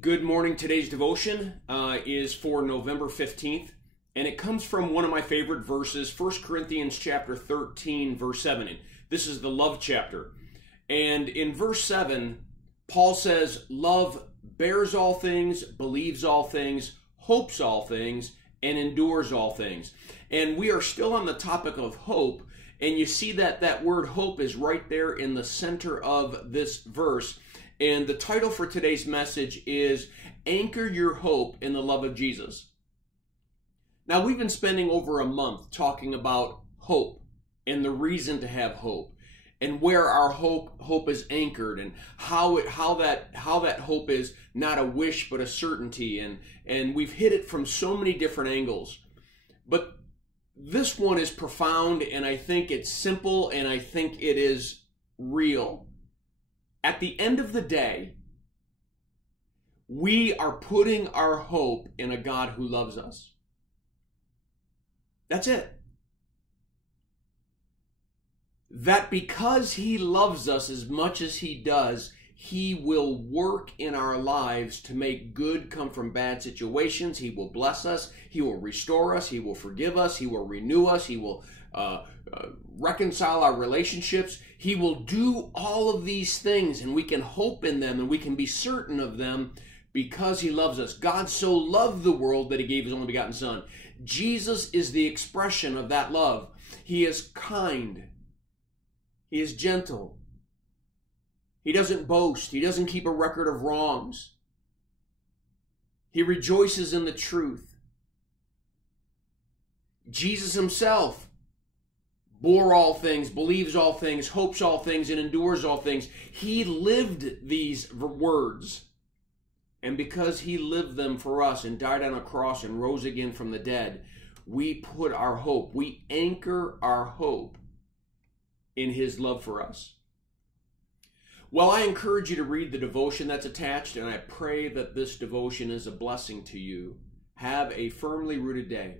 Good morning. Today's devotion is for November 15th, and it comes from one of my favorite verses, 1 Corinthians chapter 13, verse 7. And this is the love chapter. And in verse 7, Paul says, love bears all things, believes all things, hopes all things, and endures all things. And we are still on the topic of hope, and you see that word hope is right there in the center of this verse. And the title for today's message is Anchor Your Hope in the Love of Jesus. Now, we've been spending over a month talking about hope and the reason to have hope and where our hope is anchored and how that hope is not a wish but a certainty, and we've hit it from so many different angles. But this one is profound, and I think it's simple, and I think it is real. At the end of the day, we are putting our hope in a God who loves us. That's it. That because He loves us as much as He does, He will work in our lives to make good come from bad situations. He will bless us. He will restore us. He will forgive us. He will renew us. He will reconcile our relationships. He will do all of these things, and we can hope in them, and we can be certain of them because He loves us. God so loved the world that He gave His only begotten Son. Jesus is the expression of that love. He is kind. He is gentle. He doesn't boast. He doesn't keep a record of wrongs. He rejoices in the truth. Jesus Himself bore all things, believes all things, hopes all things, and endures all things. He lived these words. And because He lived them for us and died on a cross and rose again from the dead, we put our hope, we anchor our hope in His love for us. Well, I encourage you to read the devotion that's attached, and I pray that this devotion is a blessing to you. Have a firmly rooted day.